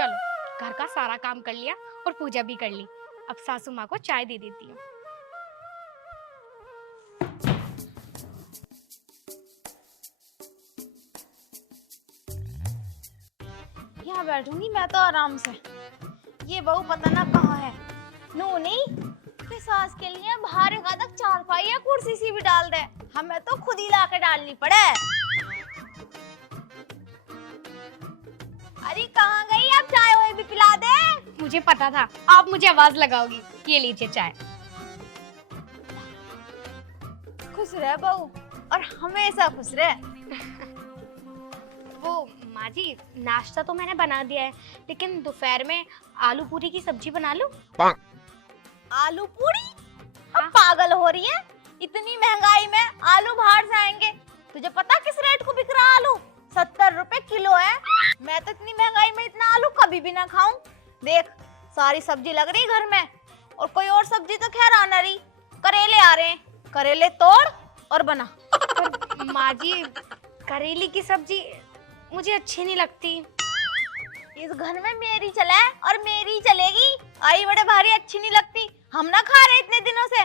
चलो घर का सारा काम कर लिया और पूजा भी कर ली। अब सासू माँ को चाय दे देती हूँ। यहाँ बैठूंगी मैं तो आराम से। ये बहू पता ना कहाँ है। नू नहीं फिर सास के लिए बाहर एक आधा चारपाई या कुर्सी सी भी डाल दे, हमें तो खुद ही लाके डालनी पड़े। अरे कहाँ गई, अब चाय वो भी पिला दे। मुझे पता था आप मुझे आवाज लगाओगी। ये लीजिए चाय। खुश रह बहू और हमेशा खुश रह। वो माँ जी, नाश्ता तो मैंने बना दिया है, लेकिन दोपहर में आलू पूरी की सब्जी बना लूं? आलू पूरी? अब पागल हो रही है? इतनी महंगाई में आलू बाहर से आएंगे? तुझे पता किस रेट को बिक रहा आलू? 70 रुपए किलो है। मैं तो इतनी महंगाई में इतना आलू कभी भी ना खाऊं। देख सारी सब्जी लग रही घर में, और कोई और सब्जी तो खैर आना रही। करेले आ रहे हैं, करेले तोड़ और बना। पर माँ जी, करेले की सब्जी मुझे अच्छी नहीं लगती। इस घर में मेरी चला है और मेरी ही चलेगी। आई बड़े भारी अच्छी नहीं लगती, हम ना खा रहे इतने दिनों से।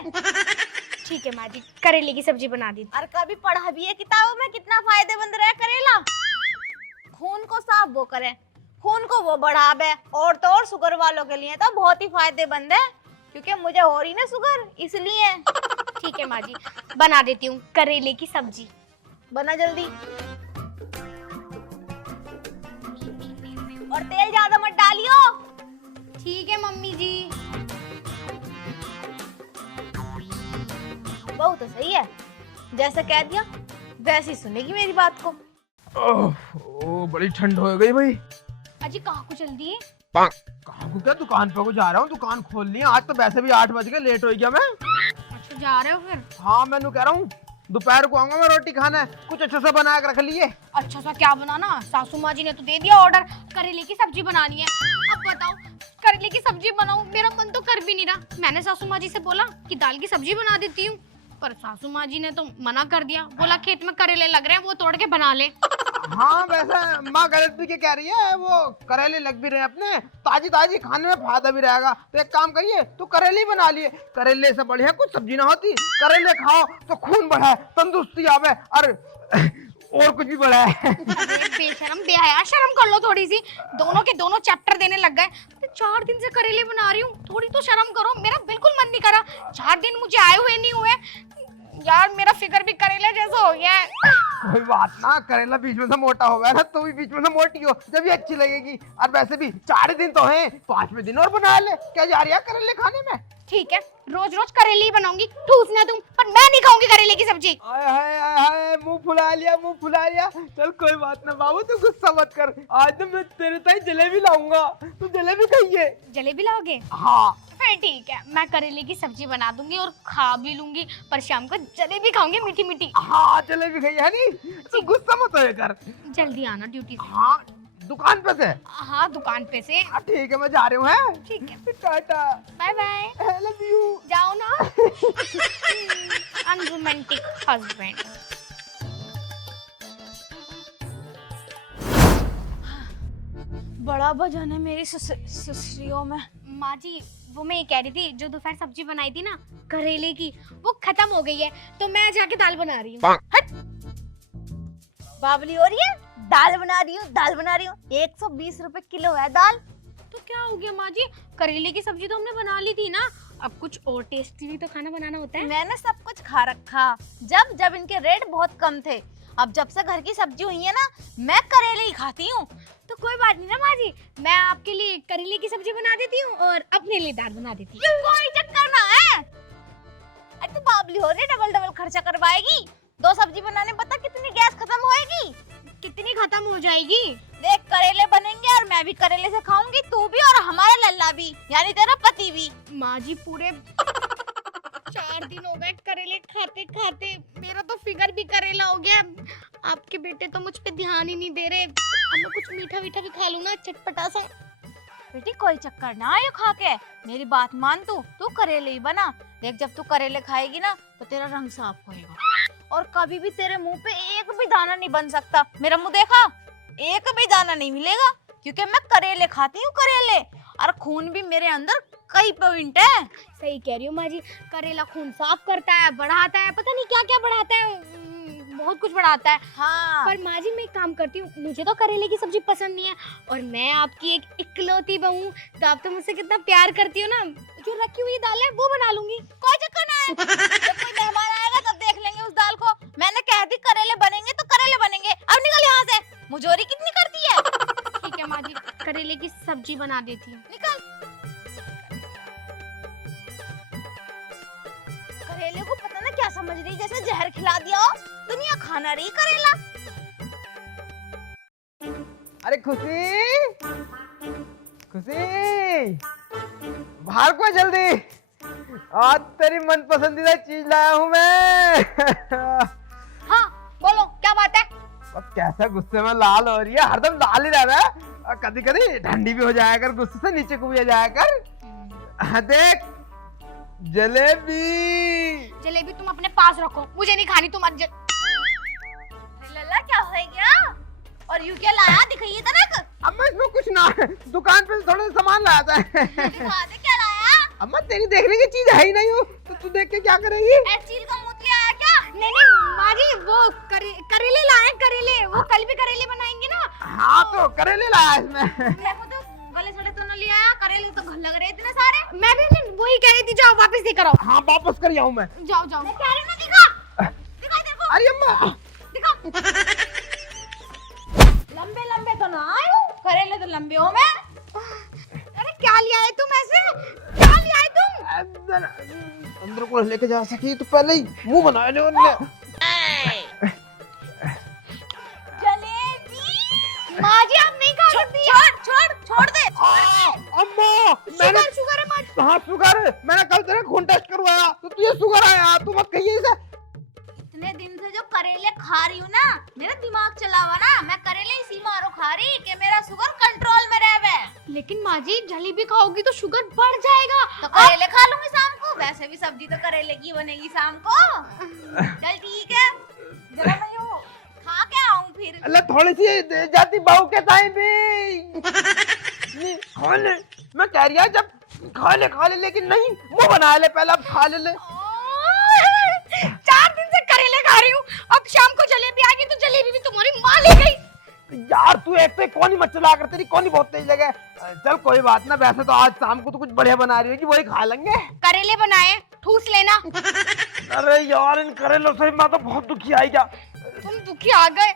ठीक है माँ जी, करेले की सब्जी बना दी। और कभी पढ़ा भी है किताबों में कितना फायदेमंद रहे करेला। खून को साफ वो करे, खून को वो बढ़ावे, और तो और शुगर वालों के लिए तो बहुत ही फायदेमंद है, क्योंकि मुझे हो रही ना शुगर इसलिए। ठीक है माँ जी, बना देती हूँ करेले की सब्जी। बना जल्दी, और तेल ज्यादा मत डालियो। ठीक है मम्मी जी। बहू तो सही है, जैसे कह दिया वैसे ही सुनेगी मेरी बात को। ओह, बड़ी ठंड हो गई भाई। अजी कहाँ को जल्दी है? कहाँ को क्या, दुकान पे को जा रहा हूँ। दुकान खोल ली है। आज तो वैसे भी 8 बज गए, लेट हो गया मैं। अच्छा जा रहे हो फिर? हाँ मैं कह रहा हूँ दोपहर को आऊंगा मैं, रोटी खाना है। कुछ अच्छा सा बना के रख लिए। अच्छा सा क्या बनाना? सासू माँ जी ने तो दे दिया ऑर्डर, करेले की सब्जी बनानी है। अब बताओ करेले की सब्जी बनाऊं, मेरा मन तो कर भी नहीं रहा। मैंने सासू माँ जी से बोला कि दाल की सब्जी बना देती हूँ, पर सासू माँ जी ने तो मना कर दिया। बोला खेत में करेले लग रहे हैं, वो तोड़ के बना ले। हाँ वैसे माँ गलत भी क्या कह रही है, वो करेले लग भी रहे हैं अपने, ताजी ताजी खाने में फायदा भी रहेगा। तो एक काम करिए, तो करेले ही बना लिए। करेले से बढ़िया कुछ सब्जी ना होती। करेले खाओ तो खून बढ़े, तंदुरुस्ती आवे, और कुछ भी बढ़ा है। अरे बेशरम बेहया, शर्म कर लो थोड़ी सी। दोनों के दोनों चैप्टर देने लग गए। तो 4 दिन से करेले बना रही हूँ, थोड़ी तो शर्म करो। मेरा बिल्कुल मन नहीं करा। 4 दिन मुझे आए हुए नहीं हुए यार, मेरा फिगर भी करेले जैसा हो गया है। कोई बात ना, करेला बीच में से मोटा हो गया ना, तू भी बीच में से मोटी हो, जब भी अच्छी लगेगी। और वैसे भी 4 दिन तो हैं, 5वें दिन और बना ले। क्या जा रही है करेले खाने में? ठीक है, रोज रोज करेले ही बनाऊंगी, ठूसना तुम, पर मैं नहीं खाऊंगी करेले की सब्जी। आय हाय आय हाय, मुंह फुला लिया, मुंह फुला लिया। चल कोई बात ना बाबू, तू गुस्सा मत कर। आज तो मैं तेरे ताई जलेबी लाऊंगा, तू जलेबी खाइए। जलेबी लाओगे? हाँ फिर ठीक है, मैं करेले की सब्जी बना दूंगी और खा भी लूंगी, पर शाम को जलेबी खाऊंगी मीठी मीठी। हाँ जलेबी खाइए, है नहीं? तू गुस्सा मत होए कर। जल्दी आना ड्यूटी से। हाँ दुकान पे से? हाँ दुकान पे से। हाँ ठीक है, मैं जा रही हूँ। है ठीक है, tata, bye bye. I love you. जाओ ना। Unromantic husband. बड़ा वजन है मेरी सुसरियों में। माँ जी, वो मैं ये कह रही थी, जो दोपहर सब्जी बनाई थी ना करेले की, वो खत्म हो गई है, तो मैं जाके दाल बना रही हूँ। हट, बावली हो रही है? दाल बना रही हूँ, दाल बना रही हूँ। 120 रुपए किलो है दाल। तो क्या हो गया माँ जी, करेले की सब्जी तो हमने बना ली थी ना, अब कुछ और टेस्टी भी तो खाना बनाना होता है। मैंने सब कुछ खा रखा, जब जब इनके रेट बहुत कम थे। अब जब से घर की सब्जी हुई है ना, मैं करेले ही खाती हूँ। तो कोई बात नहीं ना माँ जी, मैं आपके लिए करेले की सब्जी बना देती हूँ और अपने लिए दाल बना देती हूँ। कोई चक्कर ना है। अरे तू बावली हो रही है, डबल डबल खर्चा करवाएगी। 2 सब्जी बनाने पता कितनी गैस खत्म होएगी? कितनी खत्म हो जाएगी? देख करेले बनेंगे और मैं भी करेले से खाऊंगी, तू भी और हमारा लल्ला भी, यानी तेरा पति भी। माँ जी पूरे 4 दिन हो गए करेले खाते खाते, मेरा तो फिगर भी करेला हो गया। आपके बेटे तो मुझ पे ध्यान ही नहीं दे रहे। अब मैं कुछ मीठा मीठा भी खा लूं ना, चटपटा सा। बेटी कोई चक्कर ना आयो खा के, मेरी बात मान तू करेले ही बना। देख जब तू करेले खाएगी ना, तो तेरा रंग साफ होएगा, और कभी भी तेरे मुंह पे एक भी दाना नहीं बन सकता। मेरा मुंह देखा, एक भी दाना नहीं मिलेगा, क्योंकि मैं करेले खाती हूँ, करेले। और खून भी मेरे अंदर कई पॉइंट है। सही कह रही हो माँ जी, करेला खून साफ करता है, बढ़ाता है, पता नहीं क्या क्या बढ़ाता है, बहुत कुछ बढ़ाता है। हाँ। पर माँ जी मैं एक काम करती हूँ, मुझे तो करेले की सब्जी पसंद नहीं है और मैं आपकी एक इकलौती बहू हूँ, तो आप तो मुझसे कितना प्यार करती हो ना, जो रखी हुई दाल है वो बना लूंगी। कोई चक्कर ना है। जब कोई मेहमान आएगा तब देख लेंगे उस दाल को। मैंने कह दी करेले बनेंगे तो करेले बनेंगे। अब निकल यहाँ से, मुझोरी कितनी करती है। ठीक है माँ जी, करेले की सब्जी बना देती हूँ। निकल। करेले को पता ना क्या समझ रही, जैसे जहर खिला दिया हो। दुनिया खाना रही करेला। अरे खुशी, खुशी, बाहर को जल्दी, आज तेरी मन पसंदीदा चीज लाया हूँ मैं। हाँ बोलो क्या बात है। अब कैसा गुस्से में लाल हो रही है, हरदम लाल ही रहना है, और कभी कभी ठंडी भी हो जाया कर, गुस्से से नीचे को भी आ जाया कर। देख जलेबी। जलेबी तुम अपने पास रखो, मुझे नहीं खानी तुम्हारी लल्ला क्या हो गया? और यू क्या लाया, दिखाइए तनक। अम्मा इसमें कुछ ना है, दुकान पे से थोड़ा सामान लाया था। दिखा दे क्या लाया। अम्मा तेरी देखने की चीज है ही नहीं हो, तो तू देख के क्या करेगी? ऐ चील का मूतली आया क्या? नहीं माँ जी, वो करेले लाए, करेले, वो कल भी करेले बनाएंगे ना। हाँ तो करेले लाया इसमें। देखो तो गले सड़े तो न लिया, करेले तो घर लग रहे इतने सारे। मैं भी वही कह रही थी, जाओ वापस देकर आओ। हाँ वापस कर आऊँ मैं। जाओ जाओ। मैं कह रही ना, दिखा दिखा तेरे को। अरे अम्मा दिखा। लंबे लंबे तो ना आए हो, करेले तो लंबे हो मैं। अरे क्या लिया है तुम ऐसे, क्या लिया है तुम? अंदर को लेके जा सकी तो पहले ही मुंह बनाया ले उनने। जलेबी। माँ जी आप नहीं खा सकती। छोड़ दे। अम्मा मैंने शुगर है माँ जी। हाँ शुगर है, मैंने कल तेरा खून टेस्ट करवाया तो तुझे शुगर आया, तू मत कहिए इसे। इतने दिन से जो करेले खा रही हूँ ना, मेरा दिमाग चला हुआ ना, मैं करेले इसी मारो खा रही कि मेरा शुगर कंट्रोल में रहे। लेकिन माँ जी जलेबी खाओगी तो शुगर बढ़ जाएगा। तो करेले खा लूंगी शाम को, वैसे भी सब्जी तो करेले की बनेगी शाम को। चल ठीक है, जरा मैं यूं खा के आऊं फिर। अल्लाह थोड़ी सी दे जाती बहू के टाइम भी। खा ले, मैं कह रही है जब खा ले लेकिन नहीं, मुंह बना ले पहले, अब खा ले। 4 दिन से करेले खा रही हूँ, अब शाम को जलेबी आ गई तो जलेबी भी तुम्हारी माँ ले गई। यार तू एक पे कौन ही मत चला कर, तेरी कौन ही बहुत तेज लगे। चल कोई बात ना, वैसे तो आज शाम को तो कुछ बढ़िया बना रही होगी, वही खा लेंगे। करेले बनाए, ठूस लेना। अरे यार इन करेलों से मैं तो बहुत दुखी आई क्या। तुम दुखी आ गए,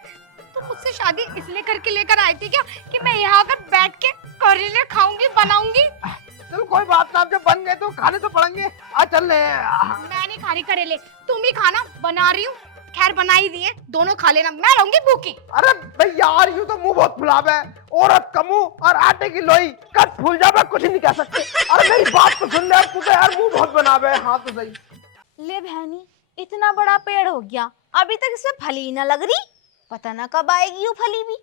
तुम मुझसे शादी इसलिए करके लेकर आए थे क्या कि मैं यहाँ आकर बैठ के करेले खाऊंगी, बनाऊंगी? चल कोई बात ना, अब जब बन गए तो खाने तो पड़ेंगे। आ चल ले। मैं नहीं खा रही करेले, तुम ही खाना, बना रही हूँ। खैर बना ही दिए, दोनों खा लेना, मैं रहूंगी भूखी। अरे भाई यार यूं तो मुंह बहुत फुलावा है, औरत का मुंह और आटे की लोई कट फूल जावे, कुछ नहीं कह सकते। अरे मेरी बात तो सुन ले, तू तो यार मुंह बहुत बनावे। हाँ तो सही। ले बहनी, इतना बड़ा पेड़ हो गया, अभी तक इसमें फली ही ना लग रही, पता ना कब आएगी वो फली भी।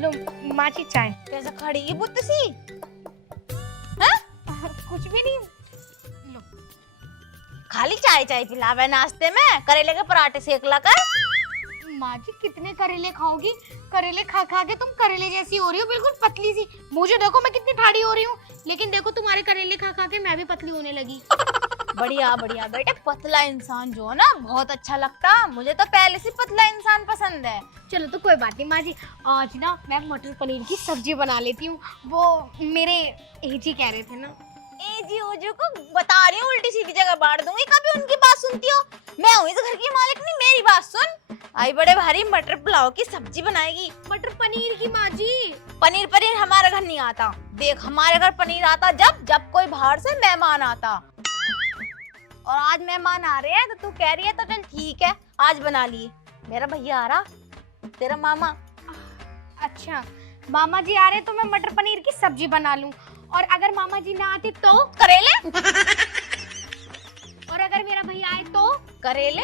लो माँ जी चाय। कैसे खड़ी है बुत्त सी? कुछ भी नहीं, लो। खाली चाय चाय पिलावे नाश्ते में, करेले के पराठे सेक ला कर। माँ जी कितने करेले खाओगी, करेले खा खा के तुम करेले जैसी हो रही हो, बिल्कुल पतली सी। मुझे देखो मैं कितनी ठाड़ी हो रही हूँ, लेकिन देखो तुम्हारे करेले खा खा के मैं भी पतली होने लगी। बढ़िया बढ़िया बेटे, पतला इंसान जो है ना बहुत अच्छा लगता, मुझे तो पहले से पतला इंसान पसंद है। चलो तो कोई बात नहीं माँ जी, आज ना मैं मटर पनीर की सब्जी बना लेती हूँ, वो मेरे एजी कह रहे थे ना। एजी ओजू को बता रही हूँ, उल्टी सीधी जगह बांट दूंगी, कभी उनकी बात सुनती हो? मैं हूँ इस घर की मालिक, नहीं मेरी बात सुन। आई बड़े भारी मटर पुलाव की सब्जी बनाएगी। मटर पनीर की माँ जी? पनीर हमारे घर नहीं आता। देख हमारे घर पनीर आता जब कोई बाहर से मेहमान आता, और आज मेहमान आ रहे हैं तो तू कह रही है तो चल ठीक है, आज बना लिए। मेरा भैया आ रहा, तेरा मामा। अच्छा मामा जी आ रहे तो मैं मटर पनीर की सब्जी बना लूं, और अगर मामा जी ना आते तो? करेले। और अगर मेरा भैया आए तो? करेले।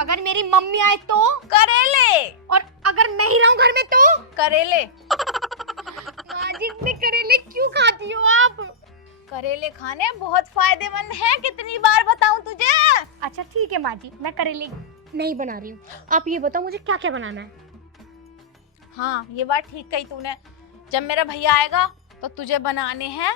अगर मेरी मम्मी आए तो? करेले। और अगर मैं ही रहूं घर में तो? करेले। माँ जी इतने करेले क्यों खाती हो आप? करेले खाने बहुत फायदेमंद है, कितनी बार बताऊं तुझे। अच्छा ठीक है माँ जी, मैं करेले नहीं बना रही हूँ। आप ये बताओ मुझे क्या क्या बनाना है। हाँ ये बात ठीक कही तूने। जब मेरा भैया आएगा तो तुझे बनाने हैं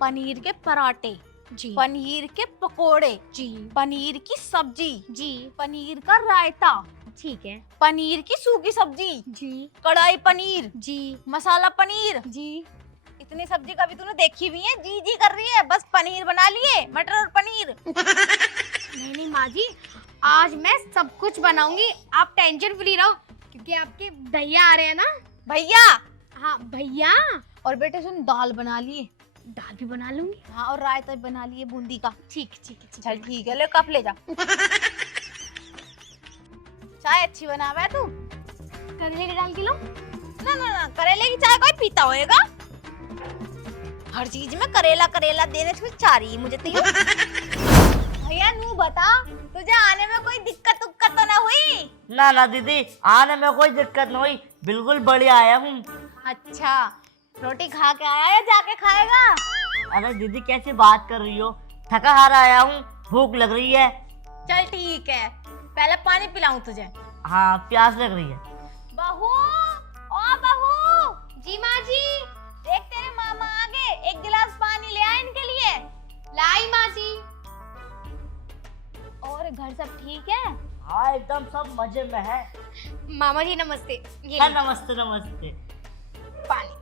पनीर के पराठे, जी पनीर के पकोड़े, जी पनीर की सब्जी, जी पनीर का रायता, ठीक है पनीर की सूखी सब्जी, जी कढ़ाई पनीर, जी मसाला पनीर। जी। इतनी सब्जी कभी तूने देखी भी है? जी जी कर रही है, बस पनीर बना लिए, मटर और पनीर। नहीं नहीं माँ जी, आज मैं सब कुछ बनाऊंगी, आप टेंशन फ्री रहो, क्योंकि आपके भैया आ रहे हैं ना। भैया। हाँ भैया। और बेटे सुन, दाल बना लिए। दाल भी बना लूंगी। हाँ और रायता भी बना लिए बूंदी का। ठीक ठीक है चल ठीक है, ले कप ले जा। चाय अच्छी बनावा है तू। करेले डाल के लो। ना ना ना, करेले की चाय कोई पीता होएगा? हर चीज में करेला करेला देने से चाह रही है मुझे तो। भैया नू बता, तुझे आने में कोई दिक्कत उक्कत तो ना हुई? ना ना दीदी, आने में कोई दिक्कत नहीं हुई, बिल्कुल बढ़िया आया हूँ। अच्छा, रोटी खा के आया या जाके खाएगा? अरे दीदी कैसी बात कर रही हो, थका हारा आया हूँ, भूख लग रही है। चल ठीक है, पहले पानी पिलाऊं तुझे। हाँ प्यास लग रही है। बहू, ओ बहू। जी माँ जी। देख तेरे मामा आ गए, एक गिलास पानी ले आ इनके लिए। लाई माँ जी। और घर सब ठीक है? हाँ एकदम सब मजे में है। मामा जी नमस्ते। ये हाँ लीजिए नमस्ते नमस्ते। पानी।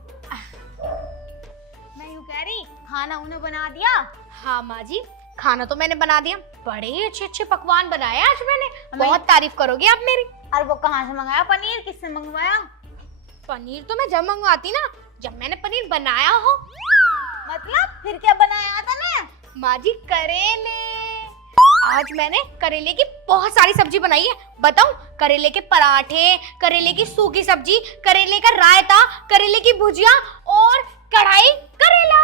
मैं यूं कह रही, खाना उन्हें बना दिया? हाँ माँ जी, खाना तो मैंने बना दिया, बड़े अच्छे अच्छे पकवान बनाए आज मैंने, बहुत तारीफ करोगे आप मेरी। और वो कहाँ से मंगाया पनीर, किससे मंगवाया? पनीर तो मैं जब मंगवाती ना, जब मैंने पनीर बनाया हो। मतलब फिर क्या बनाया था ने? माँ जी करेले, आज मैंने करेले की बहुत सारी सब्जी बनाई है। बताऊं, करेले के पराठे, करेले की सूखी सब्जी, करेले का रायता, करेले की भुजिया और कढ़ाई करेला।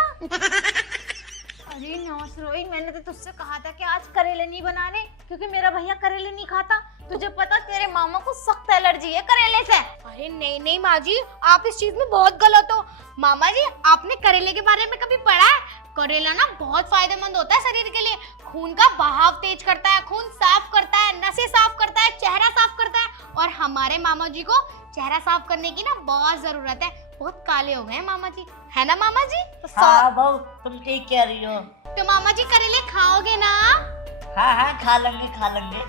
अरे नौसरोई, मैंने तो तुझसे कहा था कि आज करेले नहीं बनाने, क्योंकि मेरा भैया करेले नहीं खाता। तुझे पता तेरे मामा को सख्त एलर्जी है करेले से। अरे नहीं नहीं माँ जी, आप इस चीज में बहुत गलत हो। मामा जी, आपने करेले के बारे में कभी पढ़ा है? करेला ना बहुत फायदेमंद होता है शरीर के लिए, खून का बहाव तेज करता है, खून साफ करता है, नसें साफ करता है, चेहरा साफ करता है। और हमारे मामा जी को चेहरा साफ करने की ना बहुत जरूरत है, बहुत काले हो गए हैं मामा जी, है ना मामा जी? तो हाँ बहू तुम ठीक कह रही हो। तो मामा जी करेले खाओगे ना? हाँ हाँ खा लेंगे खा लेंगे।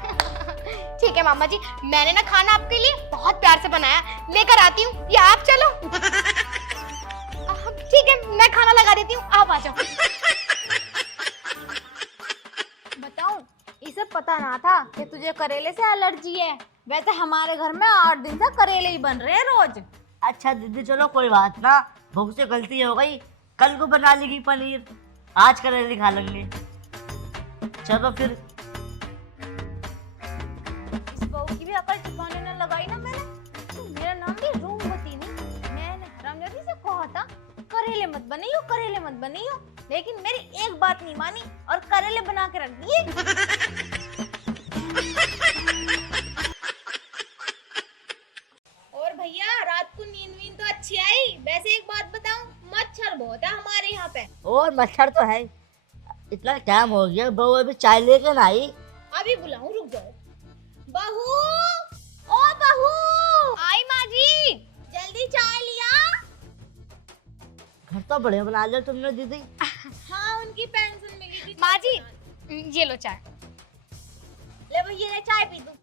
ठीक है मामा जी, मैंने ना खाना आपके लिए बहुत प्यार से बनाया, लेकर आती हूँ, या आप चलो? ठीक है, मैं खाना लगा देती हूँ, आप आ जाओ। बताऊं, इसे पता ना था कि तुझे करेले से एलर्जी है। वैसे हमारे घर में 8 दिन से करेले ही बन रहे हैं रोज। अच्छा दीदी चलो कोई बात ना, भूख से गलती हो गई, कल को बना लेगी पनीर, आज करेले खा लेंगे। चलो फिर। इस बहू की भी अकल ठिकाने न लगाई ना मैंने। तो मेरा नाम भी रूमवती नहीं। मैंने रामजोती से कहा था करेले मत बनाइयो, करेले मत बनाइयो, लेकिन मेरी एक बात नहीं मानी और करेले बना के रख दिए। और भैया रात को नींद तो अच्छी आई। वैसे एक बात बताऊं, मच्छर बहुत है हमारे यहाँ पे। और मच्छर तो है, इतना टाइम हो गया, बहू अभी चाय लेके ना आई। अभी बुलाऊं, रुक जाओ। बहू, ओ बहू। आई माँ जी। जल्दी चाय लिया। घर तो बढ़िया बना लिया तुमने दीदी। हाँ उनकी पेंशन मिली थी। माँ जी, ये लो चाय। ले भैया, चाय पी दूं।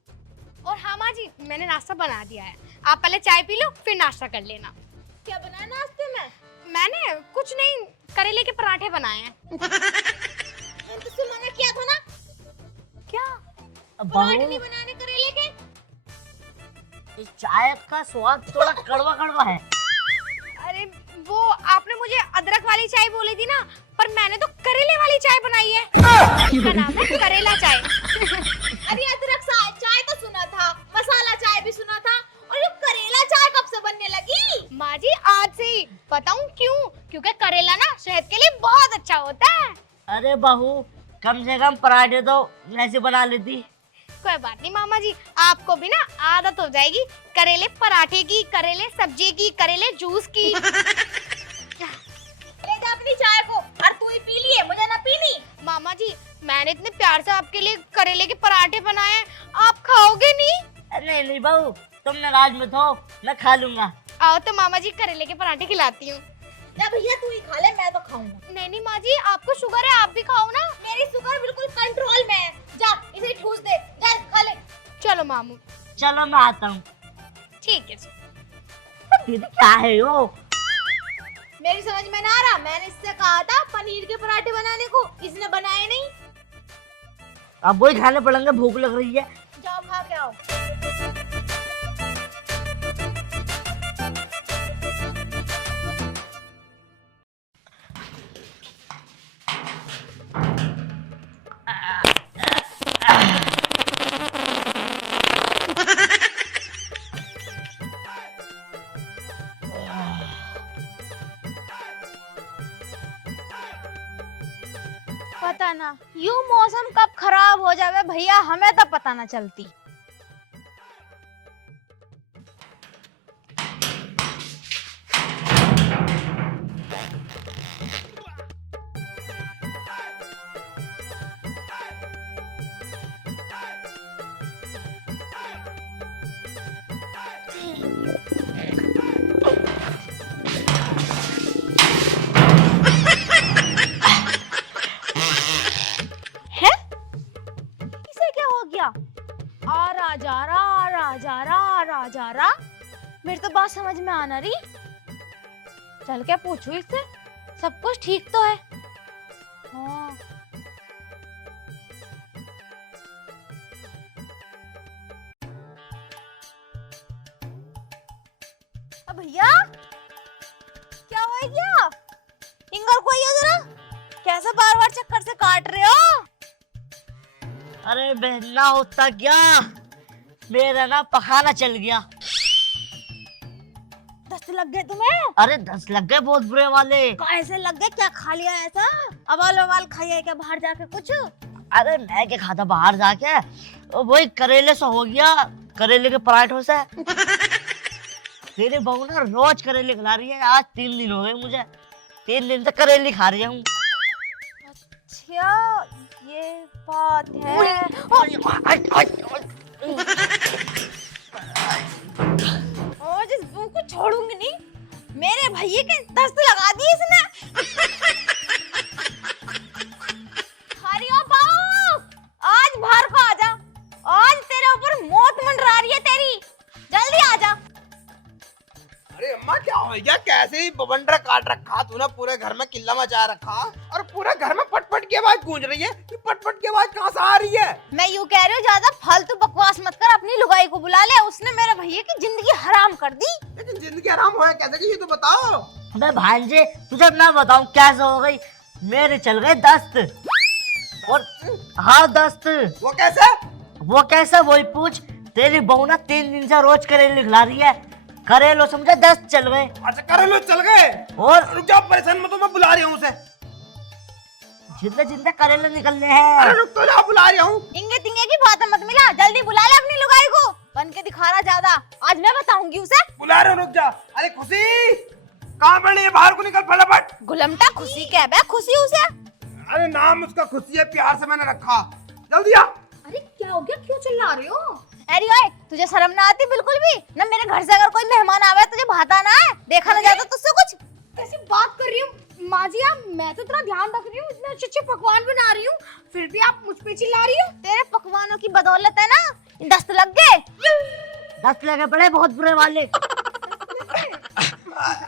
और हाँ माँ जी, मैंने नाश्ता बना दिया है, आप पहले चाय पी लो फिर नाश्ता कर लेना। क्या बनाया नाश्ते में? मैंने कुछ नहीं, करेले के पराठे बनाए हैं। तुझसे मना किया था ना? क्या? पराठे बहू नहीं बनाने करेले के? इस चाय का स्वाद थोड़ा कड़वा कड़वा है। अरे वो आपने मुझे अदरक वाली चाय बोली थी ना, पर मैंने तो करेले वाली चाय बनाई है। इसका नाम है करेला चाय। अरे अदरक चाय तो सुना था, मसाला चाय भी सुना था, और ये करेला चाय कब से बनने लगी? माँ जी आज से ही। बताऊं क्यों? क्योंकि करेला ना सेहत के लिए बहुत अच्छा होता है। अरे बहू कम से कम पराठे तो ऐसे बना लेती। कोई बात नहीं मामा जी, आपको भी ना आदत हो जाएगी करेले पराठे की, करेले सब्जी की, करेले जूस की। ले जा अपनी चाय को, और तू ही पी लिए। जी, मैंने इतने प्यार से आपके लिए करेले के पराठे बनाए हैं, आप खाओगे नहीं? नहीं नहीं बहू, तुम नाराज मत हो, मैं खा लूंगा। आओ तो मामा जी करेले के पराठे खिलाती हूँ। या भैया तू ही खा ले, मैं तो खाऊंगा। नहीं नहीं माँ जी, आपको शुगर है, आप भी खाओ ना। मेरी शुगर बिल्कुल कंट्रोल में है। जा इसे ठूस दे, जा खा ले। चलो मामू। चलो मैं आता हूँ। ठीक है जी। दीदी क्या है वो? मेरी समझ में ना आ रहा, मैंने इससे कहा था पनीर के पराठे बनाने को, इसने बनाए नहीं। अब वही खाने पड़ेंगे, भूख लग रही है। जाओ खा के आओ। पता ना यूं मौसम कब खराब हो जावे भैया, हमें तो पता ना चलती। है इसे क्या हो गया? आ रहा जा रहा, आ रहा जा रहा, आ रहा जा रहा। मेरी तो बात समझ में आना रही। चल के पूछू इससे, सब कुछ ठीक तो है? हाँ। भैया क्या हो गया? इंगर को आइए जरा, कैसे बार बार चक्कर से काट रहे हो? अरे बहना होता क्या, मेरा ना पखाना चल गया। दस्त लग गए तुम्हें? अरे 10 लग गए बहुत बुरे वाले। कैसे लग गए? क्या खा लिया ऐसा? अवाल खाइए क्या बाहर जाके कुछ? अरे मैं क्या खाता बाहर जाके, वही करेले से हो गया, करेले के पराठों से। तेरे बहू ना रोज करेले खिला रही है, आज 3 दिन हो गए मुझे, 3 दिन से करेले खा रही हूँ। अच्छा ये बात है। और जिस बू को छोड़ूंगी नहीं, मेरे भैया के दस्त लगा दिए इसने। हरिओ बाऊ, आज बाहर को आजा, आज तेरे ऊपर मौत मंडरा रही है तेरी, जल्दी आजा। अरे अम्मा क्या हो गया, कैसे ही बवंडर काट रखा तूने, पूरे घर में किल्ला मचा रखा और पूरे घर में पटपट की आवाज गूंज रही है। ये पटपट की आवाज कहाँ से आ रही है? मैं यूं कह रही हूँ, ज्यादा फालतू बकवास मत कर, अपनी लुगाई को बुला ले, उसने मेरे भैया की जिंदगी हराम कर दी। लेकिन जिंदगी आराम होया कैसे की, ये तो बताओ। अबे भांजे, तुझे मैं बताऊं कैसे हो गई, मेरे चल गए दस्त। और हाँ दस्त। वो कैसे? वो कैसे वही पूछ, तेरी बहू ना 3 दिन से रोज करेले खिला रही है, करेलो समझे 10 चल गए। अच्छा करेलो चल गए? और रुक जाओ, परेशान मत हो, मैं बुला रही हूँ उसे। जिंदे जिंदे करेले निकलने हैं। अरे रुक तो जाओ, बुला रही हूँ। इंगे तिंगे की बात मत मिला, जल्दी बुला ले अपनी लुगाई को, बन के दिखा रहा ज्यादा, आज मैं बताऊंगी उसे। बुला रहे हो, रुक जा। अरे खुशी कहाँ पड़ी है, बाहर को निकल फटाफट। गुलमटा खुशी कह बे, खुशी उसे। अरे नाम उसका खुशी है, प्यार से मैंने रखा, जल्दी आ। अरे क्या हो गया, क्यों चिल्ला रहे हो? अरे ओए, तुझे शर्म ना आती बिल्कुल भी ना? मेरे घर से अगर कोई मेहमान आवे तुझे भाता ना है, देखा ना जाता तुझसे कुछ? कैसी बात कर रही हूँ माँ जी आप, मैं तो तेरा ध्यान रख रही हूँ, इतने अच्छे अच्छे पकवान बना रही हूँ, फिर भी आप मुझ पे चिल्ला रही हो। तेरे पकवानों की बदौलत है ना दस्त लग गए। 10 लगे पड़े बहुत बुरे वाले।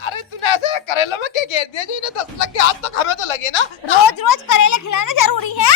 अरे तूने ऐसे करेले में क्या घेर दिया जो इन्हें 10 लग गए? आज तक हमें तो लगे ना। रोज रोज करेले खिलाना जरूरी है?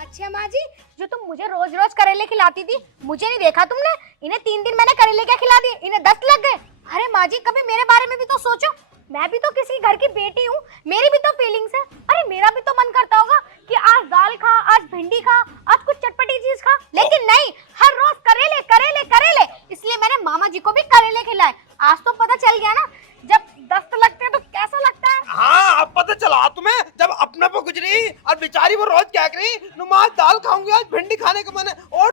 अच्छा माँ जी, जो तुम मुझे रोज रोज करेले खिलाती थी, मुझे नहीं देखा तुमने? इन्हें 3 दिन मैंने करेले क्या खिला दिए, इन्हें 10 लग गए। अरे माँ जी कभी मेरे बारे में भी तो सोचो, मैं भी तो किसी घर की बेटी हूँ, मेरी भी तो फीलिंग्स है। अरे मेरा भी तो मन करता होगा कि आज दाल खा, आज भिंडी खा, आज कुछ चटपटी चीज खा, लेकिन नहीं, हर रोज करेले करेले करेले। इसलिए मैंने मामा जी को भी करेले खिलाए। आज तो पता चल गया ना, जब दस्त लगते हैं तो कैसा लगता है। हाँ अब पता चला तुम्हें, जब अपने पे गुजरी और बेचारी वो रोज क्या करी, नुमाज दाल खाऊंगी, आज भिंडी खाने का मन है, और